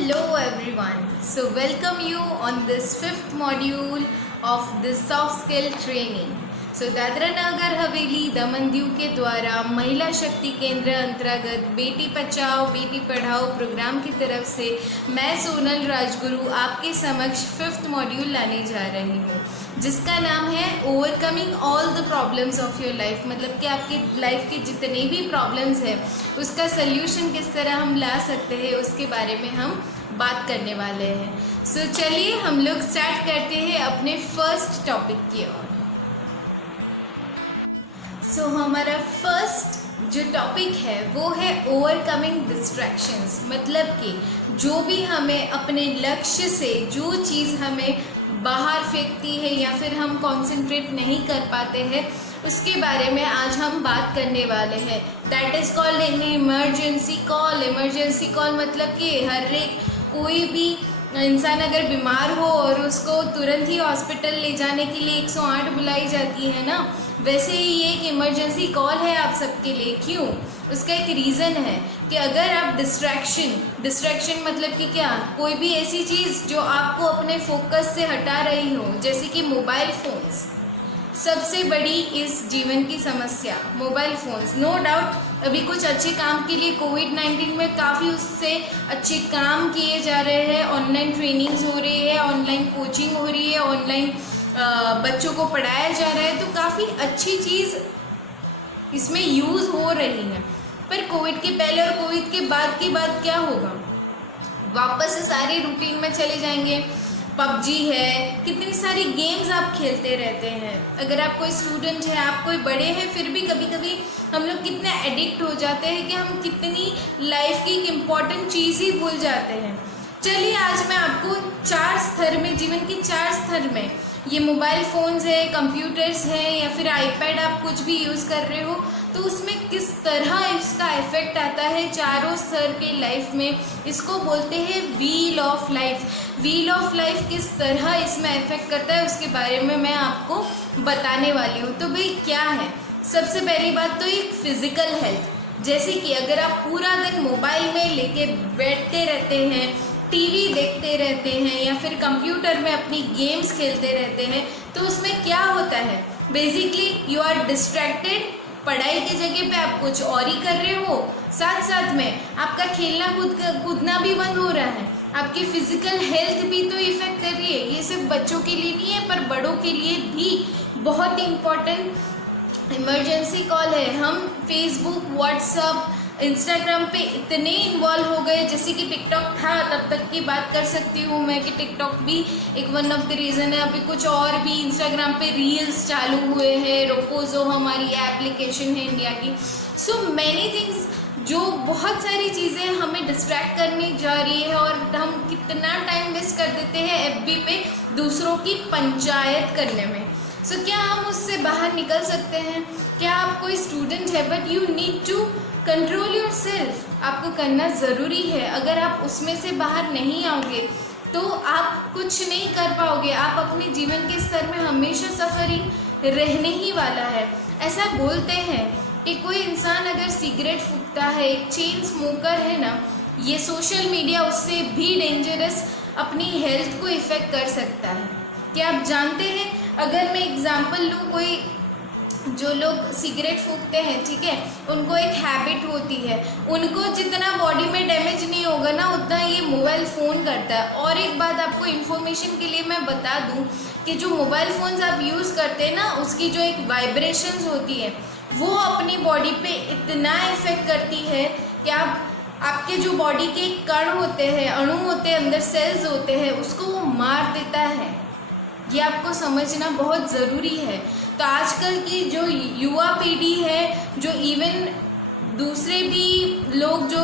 Hello everyone. So welcome you on this fifth module of this soft skill training. So Dadra Nagar Haveli Daman Diu के द्वारा महिला शक्ति केंद्र अंतर्गत बेटी बचाओ बेटी पढ़ाओ प्रोग्राम की तरफ से मैं सोनल राजगुरु आपके समक्ष फिफ्थ मॉड्यूल लाने जा रही हूँ, जिसका नाम है overcoming all the problems of your life. मतलब कि आपकी लाइफ के जितने भी प्रॉब्लम्स हैं उसका सल्यूशन किस तरह हम ला सकते हैं उसके बारे में हम बात करने वाले हैं। सो चलिए हम लोग स्टार्ट करते हैं अपने फर्स्ट टॉपिक की ओर। सो हमारा फर्स्ट जो टॉपिक है वो है ओवरकमिंग डिस्ट्रैक्शंस। मतलब कि जो भी हमें अपने लक्ष्य से जो चीज़ हमें बाहर फेंकती है या फिर हम कंसंट्रेट नहीं कर पाते हैं उसके बारे में आज हम बात करने वाले हैं। That is called an emergency call. Emergency call मतलब कि हर एक कोई भी इंसान अगर बीमार हो और उसको तुरंत ही हॉस्पिटल ले जाने के लिए 108 बुलाई जाती है ना, वैसे ही ये एक इमरजेंसी कॉल है आप सबके लिए। क्यों? उसका एक रीज़न है कि अगर आप डिस्ट्रैक्शन मतलब कि क्या, कोई भी ऐसी चीज़ जो आपको अपने फोकस से हटा रही हो, जैसे कि मोबाइल फ़ोन्स। सबसे बड़ी इस जीवन की समस्या मोबाइल फ़ोन्स। नो डाउट अभी कुछ अच्छे काम के लिए कोविड-19 में काफ़ी उससे अच्छे काम किए जा रहे हैं। ऑनलाइन ट्रेनिंग्स हो रही है, ऑनलाइन कोचिंग हो रही है, ऑनलाइन बच्चों को पढ़ाया जा रहा है, तो काफ़ी अच्छी चीज़ इसमें यूज़ हो रही है। पर कोविड के पहले और कोविड के बाद की बात क्या होगा? वापस से सारे रूटीन में चले जाएंगे। पबजी है, कितनी सारी गेम्स आप खेलते रहते हैं। अगर आप कोई स्टूडेंट है, आप कोई बड़े हैं, फिर भी कभी कभी हम लोग कितने एडिक्ट हो जाते हैं कि हम कितनी लाइफ की एक इम्पॉर्टेंट चीज़ ही भूल जाते हैं। चलिए आज मैं आपको 4 स्तर में, जीवन के 4 स्तर में, ये मोबाइल फ़ोन्स है, कंप्यूटर्स हैं या फिर आईपैड आप कुछ भी यूज़ कर रहे हो, तो उसमें किस तरह इसका इफ़ेक्ट आता है चारों स्तर के लाइफ में। इसको बोलते हैं wheel of life. Wheel of life किस तरह इसमें इफ़ेक्ट करता है उसके बारे में मैं आपको बताने वाली हूँ। तो भाई क्या है? सबसे पहली बात तो एक फ़िज़िकल हेल्थ। जैसे कि अगर आप पूरा दिन मोबाइल में लेके बैठते रहते हैं, टीवी देखते रहते हैं या फिर कंप्यूटर में अपनी गेम्स खेलते रहते हैं, तो उसमें क्या होता है? Basically you are distracted. पढ़ाई की जगह पे आप कुछ और ही कर रहे हो, साथ साथ में आपका खेलना कूदना भी बंद हो रहा है। आपकी फ़िज़िकल हेल्थ भी तो इफ़ेक्ट कर रही है। ये सिर्फ बच्चों के लिए नहीं है पर बड़ों के लिए भी बहुत ही इम्पॉर्टेंट इमरजेंसी कॉल है। हम फेसबुक, व्हाट्सअप, इंस्टाग्राम पे इतने इन्वॉल्व हो गए, जैसे कि टिकटॉक था तब तक की बात कर सकती हूँ मैं कि टिकटॉक भी एक वन ऑफ द रीज़न है। अभी कुछ और भी इंस्टाग्राम पे रील्स चालू हुए हैं। रोपोज़ो हमारी एप्लीकेशन है इंडिया की। सो मैनी थिंग्स, जो बहुत सारी चीज़ें हमें डिस्ट्रैक्ट करने जा रही है और हम कितना टाइम वेस्ट कर देते हैं एफबी पे दूसरों की पंचायत करने में। सो क्या हम उससे बाहर निकल सकते हैं? क्या आप कोई स्टूडेंट है but you need to control your self. आपको करना ज़रूरी है। अगर आप उसमें से बाहर नहीं आओगे तो आप कुछ नहीं कर पाओगे। आप अपने जीवन के स्तर में हमेशा सफरिंग रहने ही वाला है। ऐसा बोलते हैं कि कोई इंसान अगर सिगरेट फूंकता है, एक चेन स्मोकर है ना, ये सोशल मीडिया उससे भी डेंजरस अपनी हेल्थ को इफ़ेक्ट कर सकता है। क्या आप जानते हैं? अगर मैं एग्जांपल लूँ, कोई जो लोग सिगरेट फूंकते हैं, ठीक है, उनको एक हैबिट होती है, उनको जितना बॉडी में डैमेज नहीं होगा ना उतना ये मोबाइल फ़ोन करता है। और एक बात आपको इन्फॉर्मेशन के लिए मैं बता दूं कि जो मोबाइल फ़ोन्स आप यूज़ करते हैं ना, उसकी जो एक वाइब्रेशंस होती है वो अपनी बॉडी पे इतना इफ़ेक्ट करती है कि आपके जो बॉडी के कण होते हैं, अणु होते हैं, अंदर सेल्स होते हैं, उसको वो मार देता है। ये आपको समझना बहुत ज़रूरी है। तो आजकल की जो युवा पीढ़ी है, जो इवन दूसरे भी लोग जो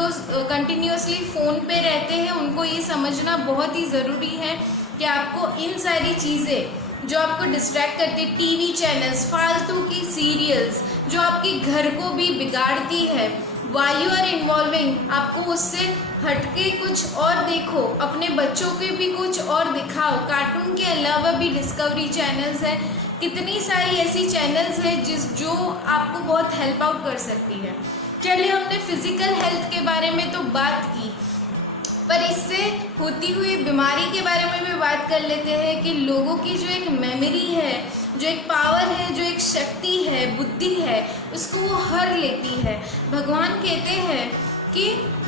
कंटिन्यूसली फ़ोन पे रहते हैं, उनको ये समझना बहुत ही ज़रूरी है कि आपको इन सारी चीज़ें जो आपको डिस्ट्रैक्ट करती है, टीवी चैनल्स, फालतू की सीरियल्स जो आपके घर को भी बिगाड़ती है, वाई यू आर इन्वॉल्विंग, आपको उससे हटके कुछ और देखो, अपने बच्चों के भी कुछ और दिखाओ। कार्टून के अलावा भी डिस्कवरी चैनल्स है, कितनी सारी ऐसी चैनल्स हैं जो आपको बहुत हेल्प आउट कर सकती है। चलिए हमने फिज़िकल हेल्थ के बारे में तो बात की, पर इससे होती हुई बीमारी के बारे में भी बात कर लेते हैं कि लोगों की जो एक मेमोरी है, जो एक पावर है, जो एक शक्ति है, बुद्धि है, उसको वो हर लेती है। भगवान कहते हैं कि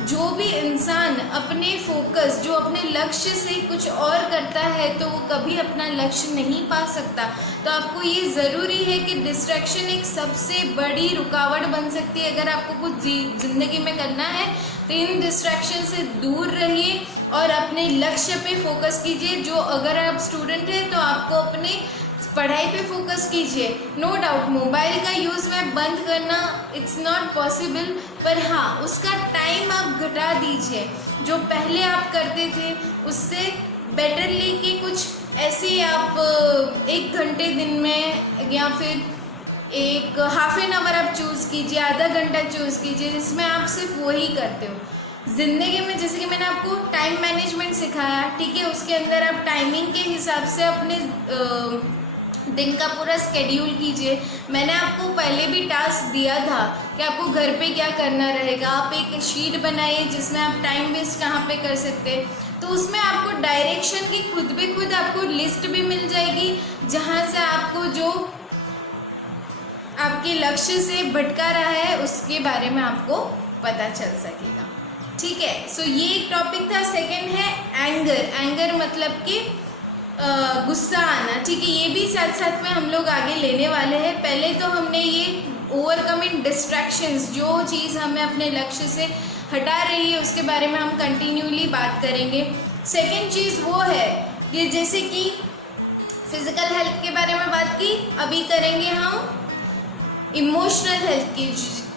जो भी इंसान अपने फोकस, जो अपने लक्ष्य से कुछ और करता है तो वो कभी अपना लक्ष्य नहीं पा सकता। तो आपको ये ज़रूरी है कि डिस्ट्रैक्शन एक सबसे बड़ी रुकावट बन सकती है। अगर आपको कुछ ज़िंदगी में करना है तो इन डिस्ट्रैक्शन से दूर रहिए और अपने लक्ष्य पे फोकस कीजिए। जो अगर आप स्टूडेंट हैं तो आपको अपने पढ़ाई पे फोकस कीजिए। नो डाउट मोबाइल का यूज़ में बंद करना इट्स नॉट पॉसिबल, पर हाँ उसका टाइम आप घटा दीजिए। जो पहले आप करते थे उससे बेटर लेके कुछ ऐसे आप 1 घंटे दिन में या फिर एक हाफ एन आवर आप चूज़ कीजिए, आधा घंटा चूज़ कीजिए जिसमें आप सिर्फ वही करते हो। ज़िंदगी में जैसे कि मैंने आपको टाइम मैनेजमेंट सिखाया, ठीक है, उसके अंदर आप टाइमिंग के हिसाब से अपने दिन का पूरा स्केड्यूल कीजिए। मैंने आपको पहले भी टास्क दिया था कि आपको घर पे क्या करना रहेगा। आप एक शीट बनाइए जिसमें आप टाइम वेस्ट कहाँ पे कर सकते हैं, तो उसमें आपको डायरेक्शन की खुद भी खुद आपको लिस्ट भी मिल जाएगी, जहाँ से आपको जो आपके लक्ष्य से भटका रहा है उसके बारे में आपको पता चल सकेगा। ठीक है, सो ये एक टॉपिक था। सेकेंड है एंगर। एंगर मतलब कि गुस्सा आना। ठीक है, ये भी साथ साथ में हम लोग आगे लेने वाले हैं। पहले तो हमने ये ओवरकमिंग डिस्ट्रैक्शंस, जो चीज़ हमें अपने लक्ष्य से हटा रही है उसके बारे में हम कंटिन्यूली बात करेंगे। सेकेंड चीज़ वो है कि जैसे कि फिज़िकल हेल्थ के बारे में बात की, अभी करेंगे हम इमोशनल हेल्थ की।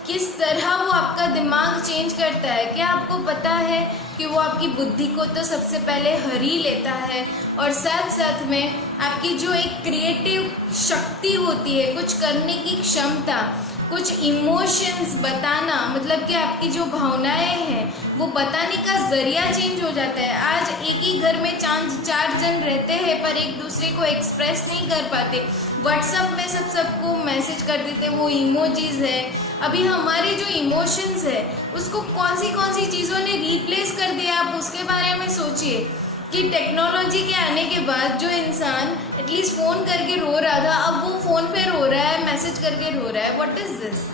किस तरह वो आपका दिमाग चेंज करता है। क्या आपको पता है कि वो आपकी बुद्धि को तो सबसे पहले हर ही लेता है, और साथ साथ में आपकी जो एक क्रिएटिव शक्ति होती है, कुछ करने की क्षमता, कुछ इमोशंस बताना, मतलब कि आपकी जो भावनाएं हैं वो बताने का ज़रिया चेंज हो जाता है। आज एक ही घर में 4 जन रहते हैं पर एक दूसरे को एक्सप्रेस नहीं कर पाते। व्हाट्सएप में सबको मैसेज कर देते, वो इमोजीज है। अभी हमारे जो इमोशंस है उसको कौन सी चीज़ों ने रिप्लेस कर दिया, आप उसके बारे में सोचिए कि टेक्नोलॉजी के आने के बाद जो इंसान एटलीस्ट फ़ोन करके रो रहा था, अब वो फ़ोन पे रो रहा है, मैसेज करके रो रहा है। What is this?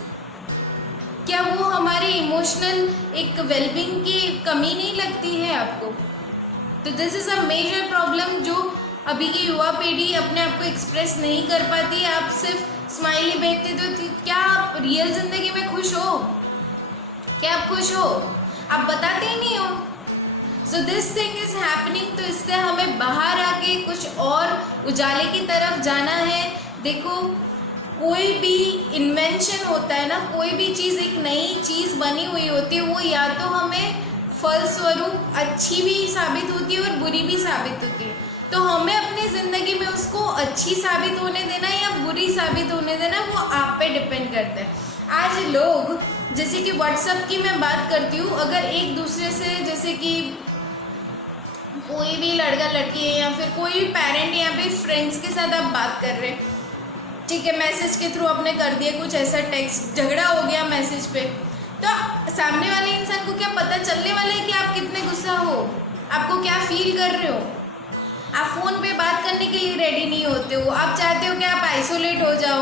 क्या वो हमारे इमोशनल एक वेलबींग की कमी नहीं लगती है आपको? तो this is a major problem जो अभी की युवा पीढ़ी अपने आप को एक्सप्रेस नहीं कर पाती। आप सिर्फ स्माइली भेजते तो क्या आप रियल ज़िंदगी में खुश हो? क्या आप खुश हो? आप बताते ही नहीं हो। So this thing is happening. तो इससे हमें बाहर आके कुछ और उजाले की तरफ जाना है। देखो, कोई भी इन्वेंशन होता है ना, कोई भी चीज़, एक नई चीज़ बनी हुई होती है, वो या तो हमें फलस्वरूप अच्छी भी साबित होती है और बुरी भी साबित होती है। तो हमें अपनी ज़िंदगी में उसको अच्छी साबित होने देना या बुरी साबित होने देना, वो आप पे डिपेंड करता है। आज लोग, जैसे कि व्हाट्सएप की मैं बात करती हूँ, अगर एक दूसरे से, जैसे कि कोई भी लड़का लड़की है या फिर कोई भी पेरेंट या फिर फ्रेंड्स के साथ आप बात कर रहे हैं, ठीक है, मैसेज के थ्रू आपने कर दिया कुछ ऐसा टेक्स्ट, झगड़ा हो गया मैसेज पे, तो सामने वाले इंसान को क्या पता चलने वाला है कि आप कितने गुस्सा हो, आपको क्या फील कर रहे हो? आप फ़ोन पे बात करने के लिए रेडी नहीं होते हो। आप चाहते हो कि आप आइसोलेट हो जाओ,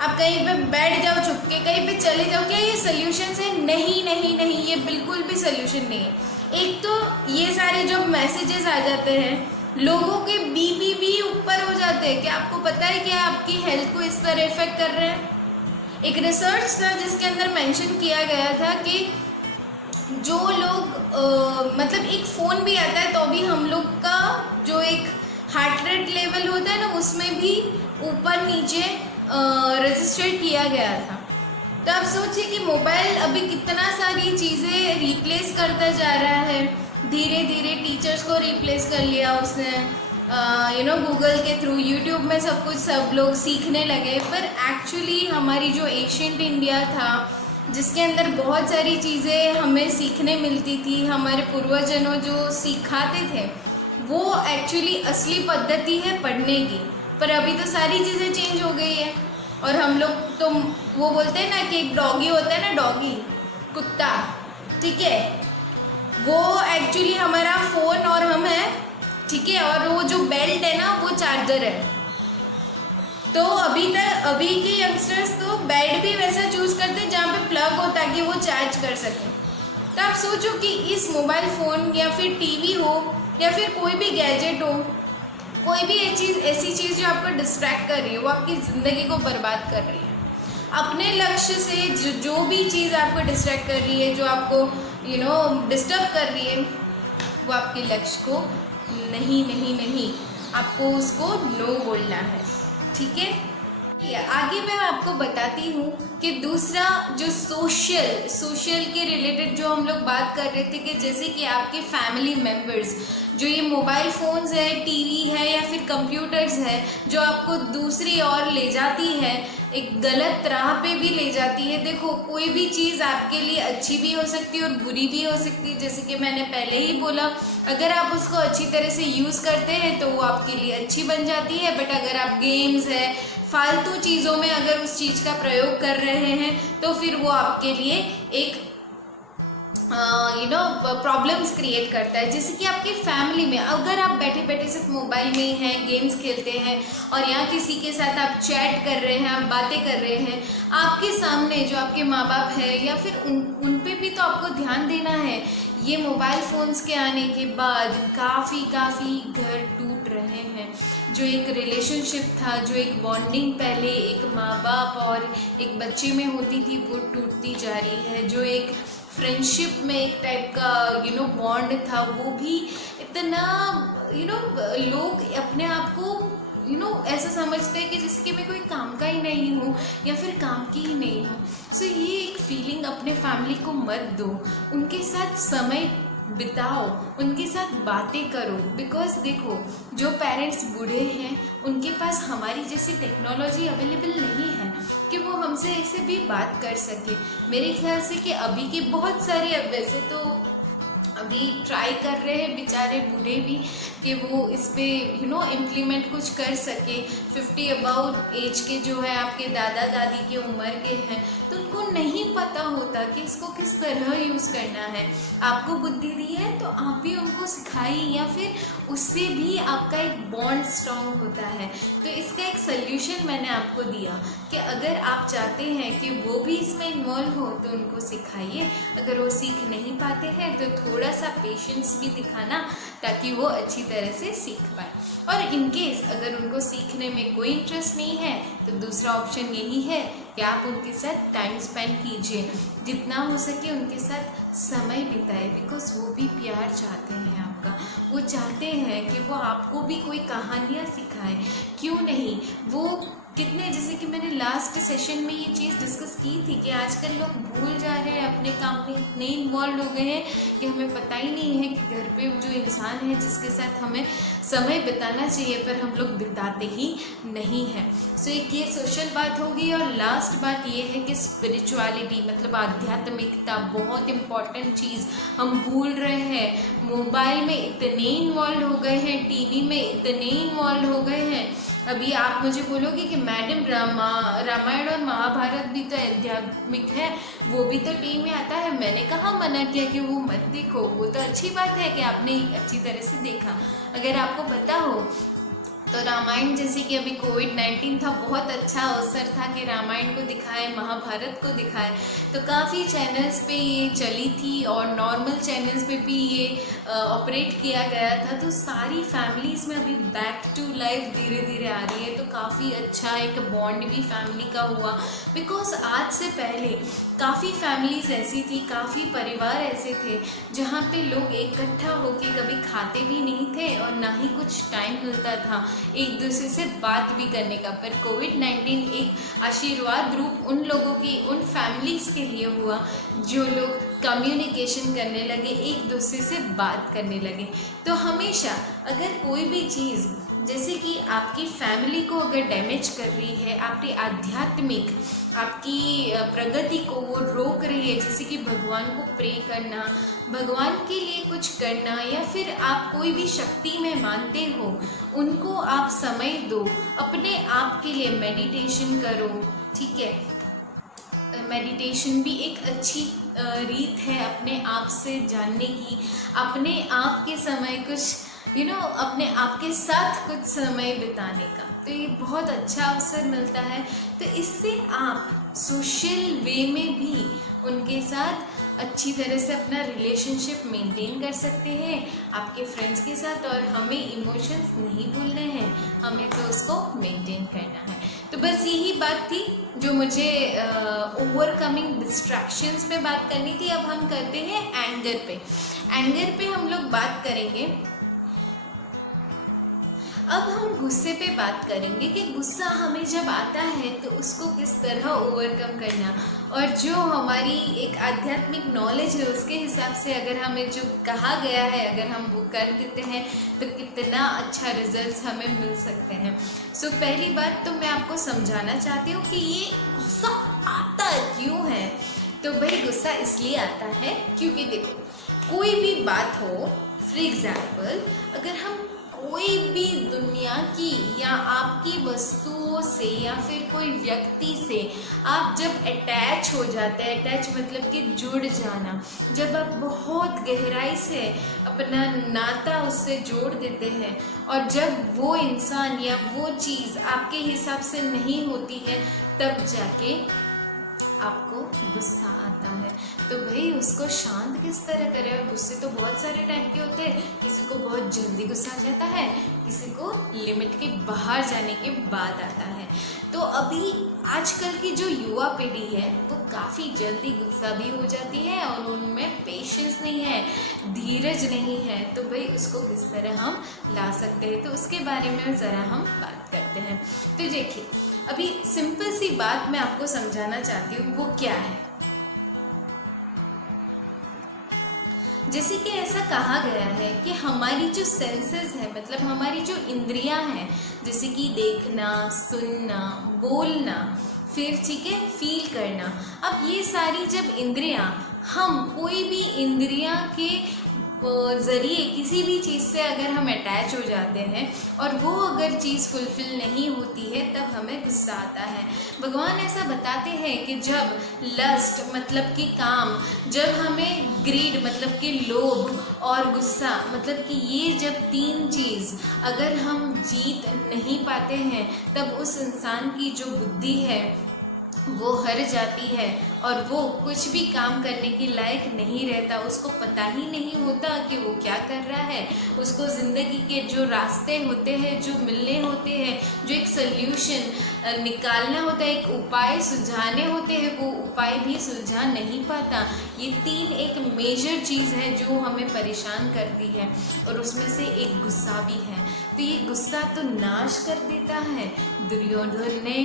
आप कहीं पे बैठ जाओ, चुपके कहीं पे चले जाओ। क्या ये सोल्यूशन है? नहीं नहीं नहीं, ये बिल्कुल भी सोल्यूशन नहीं है। एक तो ये सारे जो मैसेजेस आ जाते हैं, लोगों के बीपी भी ऊपर हो जाते हैं। क्या आपको पता है कि आपकी हेल्थ को इस तरह इफेक्ट कर रहे हैं? एक रिसर्च था जिसके अंदर मेंशन किया गया था कि जो लोग मतलब एक फ़ोन भी आता है तो भी हम लोग का जो एक हार्ट रेट लेवल होता है ना, उसमें भी ऊपर नीचे रजिस्टर किया गया था। तो आप सोचिए कि मोबाइल अभी कितना सारी चीज़ें रिप्लेस करता जा रहा है। धीरे धीरे टीचर्स को रिप्लेस कर लिया उसने, गूगल के थ्रू, यूट्यूब में सब लोग सीखने लगे। पर एक्चुअली हमारी जो एशियंट इंडिया था, जिसके अंदर बहुत सारी चीज़ें हमें सीखने मिलती थी, हमारे पूर्वजनों जो सिखाते थे, वो एक्चुअली असली पद्धति है पढ़ने की। पर अभी तो सारी चीज़ें चेंज हो गई है। और हम लोग तो वो बोलते हैं ना कि एक डॉगी होता है ना, डॉगी, कुत्ता, ठीक है, वो एक्चुअली हमारा फ़ोन और हम हैं, ठीक है, और वो जो बेल्ट है ना वो चार्जर है। तो अभी के यंगस्टर्स तो बेड भी वैसा चूज़ करते हैं जहाँ पे प्लग हो ताकि वो चार्ज कर सकें। तो आप सोचो कि इस मोबाइल फ़ोन या फिर टीवी हो या फिर कोई भी गैजेट हो, कोई भी ऐसी चीज़ जो आपको डिस्ट्रैक्ट कर रही है, वो आपकी ज़िंदगी को बर्बाद कर रही है। अपने लक्ष्य से जो भी चीज़ आपको डिस्ट्रैक्ट कर रही है, जो आपको डिस्टर्ब कर रही है, वो आपके लक्ष्य को नहीं, आपको उसको नो बोलना है, ठीक है। आगे मैं आपको बताती हूँ कि दूसरा जो सोशल के रिलेटेड जो हम लोग बात कर रहे थे कि जैसे कि आपके फैमिली मेम्बर्स, जो ये मोबाइल फ़ोन्स है, टीवी है या फिर कंप्यूटर्स है, जो आपको दूसरी ओर ले जाती है, एक गलत राह पे भी ले जाती है। देखो, कोई भी चीज़ आपके लिए अच्छी भी हो सकती है और बुरी भी हो सकती है। जैसे कि मैंने पहले ही बोला, अगर आप उसको अच्छी तरह से यूज़ करते हैं तो वो आपके लिए अच्छी बन जाती है, बट अगर आप गेम्स है, फालतू चीज़ों में अगर उस चीज़ का प्रयोग कर रहे हैं तो फिर वो आपके लिए एक प्रॉब्लम्स क्रिएट करता है। जैसे कि आपकी फैमिली में अगर आप बैठे बैठे सिर्फ मोबाइल में हैं, गेम्स खेलते हैं और यहाँ किसी के साथ आप चैट कर रहे हैं, आप बातें कर रहे हैं, आपके सामने जो आपके माँ बाप है या फिर उन पे भी तो आपको ध्यान देना है। ये मोबाइल फ़ोन्स के आने के बाद काफ़ी घर टूट रहे हैं। जो एक रिलेशनशिप था, जो एक बॉन्डिंग पहले एक माँ बाप और एक बच्चे में होती थी, वो टूटती जा रही है। जो एक फ्रेंडशिप में एक टाइप का बॉन्ड था, वो भी इतना लोग अपने आप को ऐसा समझते हैं कि जिसके मैं कोई काम का ही नहीं हूँ या फिर काम की ही नहीं हूँ। सो ये एक फीलिंग अपने फैमिली को मत दो, उनके साथ समय बिताओ, उनके साथ बातें करो। बिकॉज देखो, जो पेरेंट्स बूढ़े हैं उनके पास हमारी जैसी टेक्नोलॉजी अवेलेबल नहीं है कि वो हमसे ऐसे भी बात कर सके। मेरे ख्याल से कि अभी के बहुत सारे, अब वैसे तो अभी ट्राई कर रहे हैं बेचारे बूढ़े भी कि वो इस पे इम्प्लीमेंट कुछ कर सके। 50 अबाउट एज के जो है आपके दादा दादी की उम्र के हैं, तो उनको नहीं पता होता कि इसको किस तरह यूज़ करना है। आपको बुद्धि दी है तो आप भी उनको सिखाइए, या फिर उससे भी आपका एक बॉन्ड स्ट्रॉन्ग होता है। तो इसका एक सल्यूशन मैंने आपको दिया कि अगर आप चाहते हैं कि वो भी इसमें इन्वॉल्व हो तो उनको सिखाइए। अगर वो सीख नहीं पाते हैं तो थोड़ा सा पेशेंस भी दिखाना ताकि वो अच्छी तरह से सीख पाए। और इनकेस अगर उनको सीखने में कोई इंटरेस्ट नहीं है तो दूसरा ऑप्शन यही है कि आप उनके साथ टाइम स्पेंड कीजिए, जितना हो सके उनके साथ समय बिताए। बिकॉज वो भी प्यार चाहते हैं आपका, वो चाहते हैं कि वो आपको भी कोई कहानियाँ सिखाए। क्यों नहीं, वो कितने, जैसे कि मैंने लास्ट सेशन में ये चीज़ डिस्कस की थी कि आजकल लोग भूल जा रहे हैं, अपने काम में इतने इन्वॉल्व हो गए हैं कि हमें पता ही नहीं है कि घर पे जो इंसान है जिसके साथ हमें समय बिताना चाहिए पर हम लोग बिताते ही नहीं हैं। सो एक ये सोशल बात होगी। और लास्ट बात ये है कि स्पिरिचुअलिटी मतलब आध्यात्मिकता बहुत इम्पॉर्टेंट चीज़ हम भूल रहे हैं। मोबाइल में इतने इन्वॉल्व हो गए हैं, टीवी में इतने इन्वॉल्व हो गए हैं। अभी आप मुझे बोलोगे कि मैडम रामायण और महाभारत भी तो आध्यात्मिक है, वो भी तो टीवी में आता है। मैंने कहाँ मना किया कि वो मत देखो, वो तो अच्छी बात है कि आपने अच्छी तरह से देखा। अगर आपको पता हो तो रामायण, जैसे कि अभी कोविड-19 था, बहुत अच्छा अवसर था कि रामायण को दिखाए, महाभारत को दिखाए। तो काफ़ी चैनल्स पे ये चली थी और नॉर्मल चैनल्स पे भी ये ऑपरेट किया गया था। तो सारी फैमिलीज़ में अभी बैक टू लाइफ धीरे धीरे आ रही है। तो काफ़ी अच्छा एक बॉन्ड भी फैमिली का हुआ। बिकॉज आज से पहले काफ़ी फैमिलीज़ ऐसी थी, काफ़ी परिवार ऐसे थे जहाँ पे लोग इकट्ठा होके कभी खाते भी नहीं थे और ना ही कुछ टाइम मिलता था एक दूसरे से बात भी करने का। पर कोविड-19 एक आशीर्वाद रूप उन लोगों की, उन फैमिलीज़ के लिए हुआ जो लोग कम्युनिकेशन करने लगे, एक दूसरे से बात करने लगे। तो हमेशा अगर कोई भी चीज़ जैसे कि आपकी फैमिली को अगर डैमेज कर रही है, आपकी आध्यात्मिक आपकी प्रगति को वो रोक रही है, जैसे कि भगवान को प्रे करना, भगवान के लिए कुछ करना, या फिर आप कोई भी शक्ति में मानते हो, उनको आप समय दो, अपने आप के लिए मेडिटेशन करो, ठीक है। मेडिटेशन भी एक अच्छी रीत है अपने आप से जानने की, अपने आप के समय कुछ अपने आप के साथ कुछ समय बिताने का। तो ये बहुत अच्छा अवसर मिलता है। तो इससे आप सोशल वे में भी उनके साथ अच्छी तरह से अपना रिलेशनशिप मेंटेन कर सकते हैं आपके फ्रेंड्स के साथ। और हमें इमोशंस नहीं भूलने हैं, हमें तो उसको मेंटेन करना है। तो बस यही बात थी जो मुझे ओवरकमिंग डिस्ट्रैक्शंस पे बात करनी थी। अब हम करते हैं एंगर पे। एंगर पे हम लोग बात करेंगे। अब हम गुस्से पे बात करेंगे कि गुस्सा हमें जब आता है तो उसको किस तरह ओवरकम करना, और जो हमारी एक आध्यात्मिक नॉलेज है उसके हिसाब से अगर हमें जो कहा गया है अगर हम वो कर देते हैं तो कितना अच्छा रिजल्ट्स हमें मिल सकते हैं। सो पहली बात तो मैं आपको समझाना चाहती हूँ कि ये गुस्सा आता क्यों है। तो भाई गुस्सा इसलिए आता है क्योंकि देखो, कोई भी बात हो, फॉर एग्जाम्पल अगर हम कोई भी दुनिया की या आपकी वस्तुओं से या फिर कोई व्यक्ति से आप जब अटैच हो जाते हैं, अटैच मतलब कि जुड़ जाना, जब आप बहुत गहराई से अपना नाता उससे जोड़ देते हैं और जब वो इंसान या वो चीज़ आपके हिसाब से नहीं होती है तब जाके आपको गुस्सा आता है। तो भाई उसको शांत किस तरह करें। और गुस्से तो बहुत सारे टाइप के होते हैं, किसी को बहुत जल्दी गुस्सा आ जाता है, किसी को लिमिट के बाहर जाने के बाद आता है। तो अभी आजकल की जो युवा पीढ़ी है वो काफ़ी जल्दी गुस्सा भी हो जाती है और उनमें पेशेंस नहीं है, धीरज नहीं है। तो भाई उसको किस तरह हम ला सकते हैं, तो उसके बारे में ज़रा हम बात करते हैं। तो देखिए, अभी सिंपल सी बात मैं आपको समझाना चाहती हूँ, वो क्या है। जैसे कि ऐसा कहा गया है कि हमारी जो सेंसेस है, मतलब हमारी जो इंद्रियां हैं, जैसे कि देखना, सुनना, बोलना, फिर ठीक है फील करना। अब ये सारी जब इंद्रियां, हम कोई भी इंद्रियां के ज़रिए किसी भी चीज़ से अगर हम अटैच हो जाते हैं और वो अगर चीज़ फुलफ़िल नहीं होती है तब हमें गुस्सा आता है। भगवान ऐसा बताते हैं कि जब लस्ट मतलब कि काम, जब हमें ग्रीड मतलब कि लोभ और गुस्सा मतलब कि ये जब तीन चीज़ अगर हम जीत नहीं पाते हैं तब उस इंसान की जो बुद्धि है वो हर जाती है और वो कुछ भी काम करने के लायक नहीं रहता। उसको पता ही नहीं होता कि वो क्या कर रहा है। उसको ज़िंदगी के जो रास्ते होते हैं, जो मिलने होते हैं, जो एक सल्यूशन निकालना होता है, एक उपाय सुलझाने होते हैं, वो उपाय भी सुलझा नहीं पाता। ये तीन एक मेजर चीज़ है जो हमें परेशान करती है और उसमें से एक गुस्सा भी है। तो ये गुस्सा तो नाश कर देता है। दुर्योधन ने,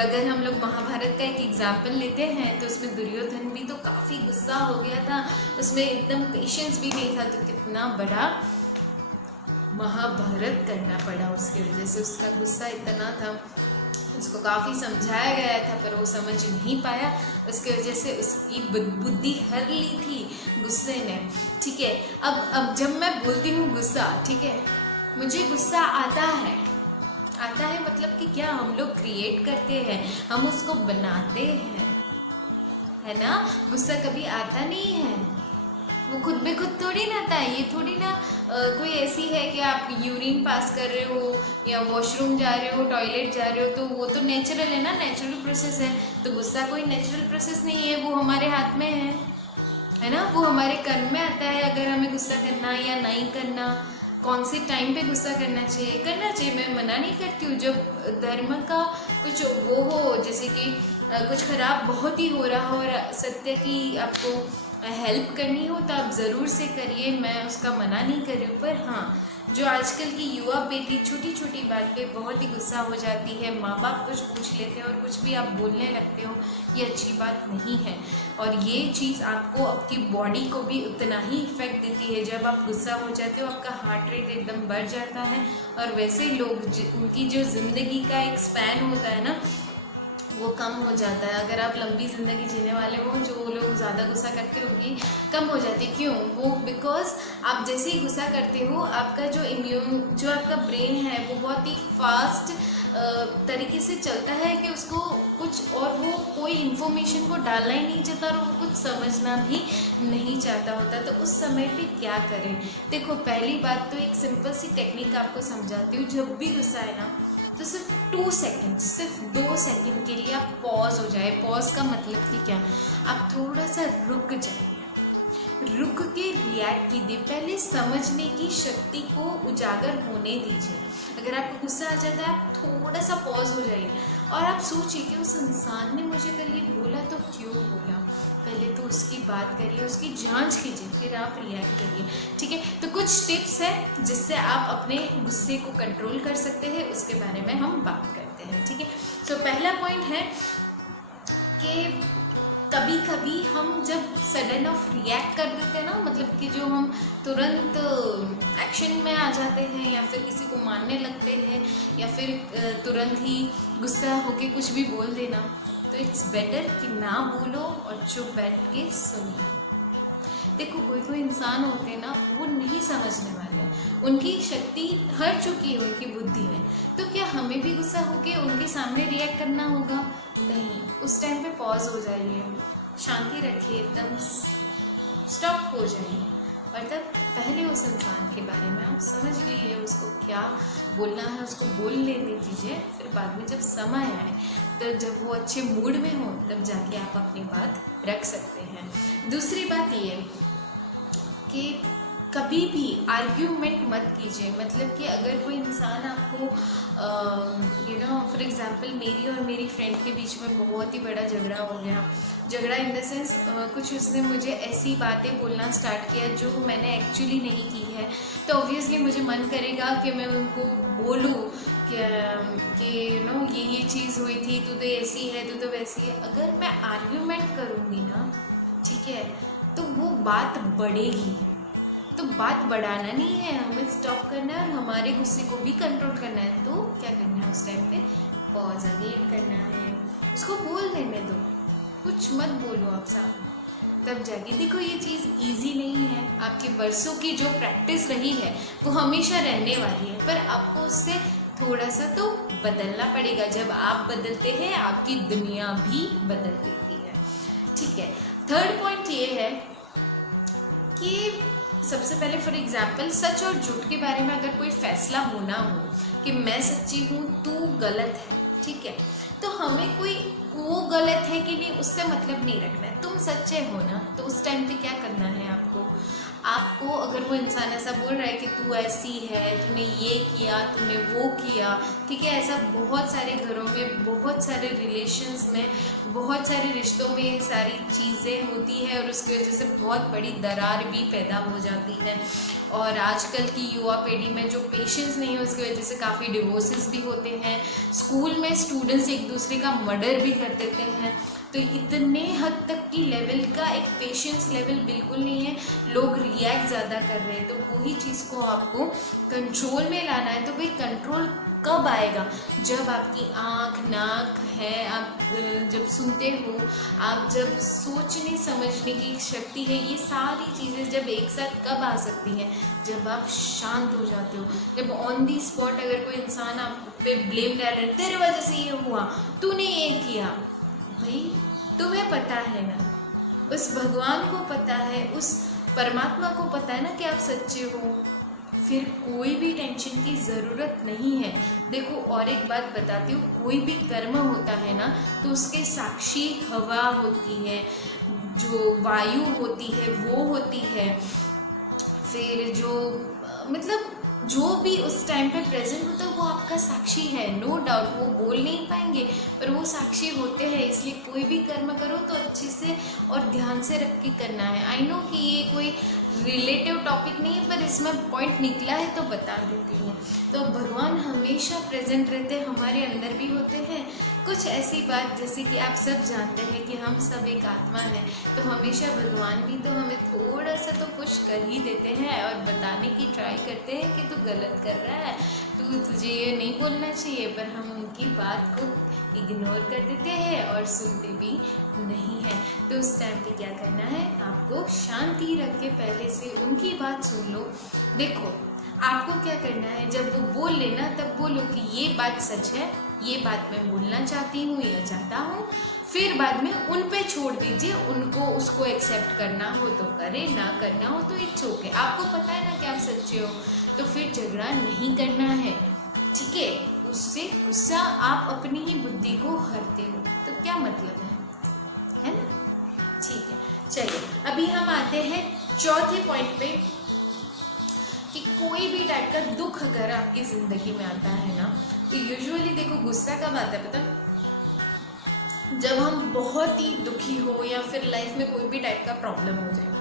अगर हम लोग महाभारत का एक एग्जाम्पल लेते हैं तो उसमें दुर्योधन भी तो काफ़ी गुस्सा हो गया था, उसमें एकदम पेशेंस भी नहीं था। तो कितना बड़ा महाभारत करना पड़ा उसकी वजह से, उसका गुस्सा इतना था। उसको काफ़ी समझाया गया था पर वो समझ नहीं पाया, उसकी वजह से उसकी बुद्धि हर ली थी गुस्से ने। ठीक है, अब जब मैं बोलती हूँ गुस्सा, ठीक है, मुझे गुस्सा आता है मतलब कि क्या हम लोग क्रिएट करते हैं, हम उसको बनाते हैं, है ना। गुस्सा कभी आता नहीं है, वो खुद बे खुद थोड़ी ना आता है। ये थोड़ी ना कोई ऐसी है कि आप यूरिन पास कर रहे हो या वॉशरूम जा रहे हो, टॉयलेट जा रहे हो, तो वो तो नेचुरल है ना, नेचुरल प्रोसेस है। तो गुस्सा कोई नेचुरल प्रोसेस नहीं है, वो हमारे हाथ में है ना, वो हमारे कर्म में आता है अगर हमें गुस्सा करना या नहीं करना, कौन से टाइम पे गुस्सा करना चाहिए। मैं मना नहीं करती हूँ। जब धर्म का कुछ वो हो, जैसे कि कुछ ख़राब बहुत ही हो रहा हो और सत्य की आपको हेल्प करनी हो तो आप ज़रूर से करिए, मैं उसका मना नहीं कर रही हूँ। पर हाँ, जो आजकल की युवा पीढ़ी छोटी छोटी बात पे बहुत ही गुस्सा हो जाती है, माँ बाप कुछ पूछ लेते हैं और कुछ भी आप बोलने लगते हो, ये अच्छी बात नहीं है। और ये चीज़ आपको आपकी बॉडी को भी उतना ही इफ़ेक्ट देती है। जब आप गुस्सा हो जाते हो आपका हार्ट रेट एकदम बढ़ जाता है और वैसे लोग उनकी जो ज़िंदगी का एक स्पैन होता है ना वो कम हो जाता है। अगर आप लंबी ज़िंदगी जीने वाले हो, जो लोग ज़्यादा गुस्सा करते होंगे कम हो जाती है। क्यों? वो बिकॉज आप जैसे ही गुस्सा करते हो आपका जो आपका ब्रेन है वो बहुत ही फास्ट तरीके से चलता है कि उसको कुछ और वो कोई इन्फॉर्मेशन को डालना ही नहीं चाहता और वो कुछ समझना भी नहीं चाहता होता। तो उस समय पे क्या करें? देखो, पहली बात तो एक सिंपल सी टेक्निक आपको समझाती हूँ। जब भी गुस्सा है ना, तो सिर्फ 2 सेकेंड, सिर्फ 2 सेकेंड के लिए आप पॉज हो जाए। पॉज का मतलब कि क्या? आप थोड़ा सा रुक जाइए, रुक के रिएक्ट कीजिए, पहले समझने की शक्ति को उजागर होने दीजिए। अगर आपको गुस्सा आ जाता है, आप थोड़ा सा पॉज हो जाइए और आप सोचिए कि उस इंसान ने मुझे अगर ये बोला तो क्यों बोला। पहले तो उसकी बात करिए, उसकी जांच कीजिए, फिर आप रिएक्ट करिए। ठीक है, तो कुछ टिप्स हैं जिससे आप अपने गुस्से को कंट्रोल कर सकते हैं, उसके बारे में हम बात करते हैं। ठीक है, तो पहला पॉइंट है कि कभी कभी हम जब सडन ऑफ रिएक्ट कर देते हैं ना, मतलब कि जो हम तुरंत एक्शन में आ जाते हैं या फिर किसी को मारने लगते हैं या फिर तुरंत ही गुस्सा होके कुछ भी बोल देना, तो इट्स बेटर कि ना बोलो और चुप बैठ के सुनो। देखो, कोई इंसान होते हैं ना, वो नहीं समझने वाले हैं, उनकी शक्ति हर चुकी है उनकी बुद्धि में। तो क्या हमें भी गुस्सा होके उनके सामने रिएक्ट करना होगा? नहीं, उस टाइम पे पॉज हो जाइए, शांति रखिए, एकदम स्टॉप हो जाइए और तब पहले उस इंसान के बारे में आप समझ लीजिए, उसको क्या बोलना है उसको बोल लेने दीजिए। फिर बाद में जब समय आए, तब जब वो अच्छे मूड में हो, तब जाके आप अपनी बात रख सकते हैं। दूसरी बात ये कि कभी भी आर्ग्यूमेंट मत कीजिए। मतलब कि अगर कोई इंसान आपको फॉर एग्जांपल मेरी और मेरी फ्रेंड के बीच में बहुत ही बड़ा झगड़ा हो गया, झगड़ा इन द सेंस कुछ उसने मुझे ऐसी बातें बोलना स्टार्ट किया जो मैंने एक्चुअली नहीं की है, तो ऑब्वियसली मुझे मन करेगा कि मैं उनको बोलूँ कि ये चीज़ हुई थी, तू तो ऐसी है, तू तो वैसी है। अगर मैं आर्ग्यूमेंट करूँगी ना, ठीक है, तो वो बात बढ़ेगी। तो बात बढ़ाना नहीं है, हमें स्टॉप करना है और हमारे गुस्से को भी कंट्रोल करना है। तो क्या करना है? उस टाइम पे पॉज अगेन करना है, उसको बोल देने दो, कुछ मत बोलो आप साथ, तब जाके। देखो, ये चीज़ इजी नहीं है, आपके बरसों की जो प्रैक्टिस रही है वो हमेशा रहने वाली है, पर आपको उससे थोड़ा सा तो बदलना पड़ेगा। जब आप बदलते हैं, आपकी दुनिया भी बदल देती है। ठीक है, थर्ड पॉइंट ये है कि सबसे पहले फॉर एग्जाम्पल सच और झूठ के बारे में अगर कोई फैसला होना हो कि मैं सच्ची हूँ, तू गलत है, ठीक है, तो हमें कोई वो गलत है कि नहीं उससे मतलब नहीं रखना है। तुम सच्चे हो ना, तो उस टाइम पे क्या करना है आपको अगर वो इंसान ऐसा बोल रहा है कि तू ऐसी है, तूने ये किया, तूने वो किया, ठीक है, ऐसा बहुत सारे घरों में, बहुत सारे रिलेशंस में, बहुत सारे रिश्तों में ये सारी चीज़ें होती है और उसकी वजह से बहुत बड़ी दरार भी पैदा हो जाती है। और आजकल की युवा पीढ़ी में जो पेशेंस नहीं है, उसकी वजह से काफ़ी डिवोर्सेस भी होते हैं। स्कूल में स्टूडेंट्स एक दूसरे का मर्डर भी कर देते हैं। तो इतने हद तक की लेवल का एक पेशेंस लेवल बिल्कुल नहीं है, लोग रिएक्ट ज़्यादा कर रहे हैं। तो वही चीज़ को आपको कंट्रोल में लाना है। तो भाई कंट्रोल कब आएगा? जब आपकी आँख, नाक है, आप जब सुनते हो, आप जब सोचने समझने की शक्ति है, ये सारी चीज़ें जब एक साथ कब आ सकती हैं? जब आप शांत हो जाते हो, जब ऑन दी स्पॉट अगर कोई इंसान आप पे ब्लेम डाल रहा है, तेरे वजह से ये हुआ, तूने ये किया, भाई तुम्हें पता है ना, उस भगवान को पता है, उस परमात्मा को पता है ना कि आप सच्चे हो, फिर कोई भी टेंशन की ज़रूरत नहीं है। देखो, और एक बात बताती हूँ, कोई भी कर्म होता है ना, तो उसके साक्षी हवा होती है, जो वायु होती है वो होती है, फिर जो मतलब जो भी उस टाइम पे प्रेजेंट होता है वो आपका साक्षी है, नो डाउट। वो बोल नहीं पाएंगे पर वो साक्षी होते हैं। इसलिए कोई भी कर्म करो तो अच्छे से और ध्यान से रख के करना है। आई नो कि ये कोई रिलेटिव टॉपिक नहीं है, पर इसमें पॉइंट निकला है तो बता देती हूँ। तो भगवान हमेशा प्रेजेंट रहते हैं, हमारे अंदर भी होते हैं। कुछ ऐसी बात जैसे कि आप सब जानते हैं कि हम सब एक आत्मा है, तो हमेशा भगवान भी तो हमें थोड़ा सा तो पुश कर ही देते हैं और बताने की ट्राई करते हैं कि तू गलत कर रहा है, तुझे ये नहीं बोलना चाहिए, पर हम उनकी बात को इग्नोर कर देते हैं और सुनते भी नहीं हैं। तो उस टाइम पे क्या करना है, आपको शांति रख के पहले से उनकी बात सुन लो। देखो, आपको क्या करना है, जब वो बोल लेना तब बोलो कि ये बात सच है, ये बात मैं बोलना चाहती हूँ या चाहता हूँ। फिर बाद में उन पे छोड़ दीजिए, उनको उसको एक्सेप्ट करना हो तो करे, ना करना हो तो इट्स ओके। आपको पता है ना कि आप सच्चे हो, तो फिर झगड़ा नहीं करना है, ठीक है। उससे गुस्सा आप अपनी ही बुद्धि को हरते हो, तो क्या मतलब है ना, ठीक है। चलिए अभी हम आते हैं चौथे पॉइंट पे कि कोई भी टाइप का दुख अगर आपकी ज़िंदगी में आता है ना, तो यूजुअली देखो गुस्सा कब आता है पता, जब हम बहुत ही दुखी हो या फिर लाइफ में कोई भी टाइप का प्रॉब्लम हो जाए,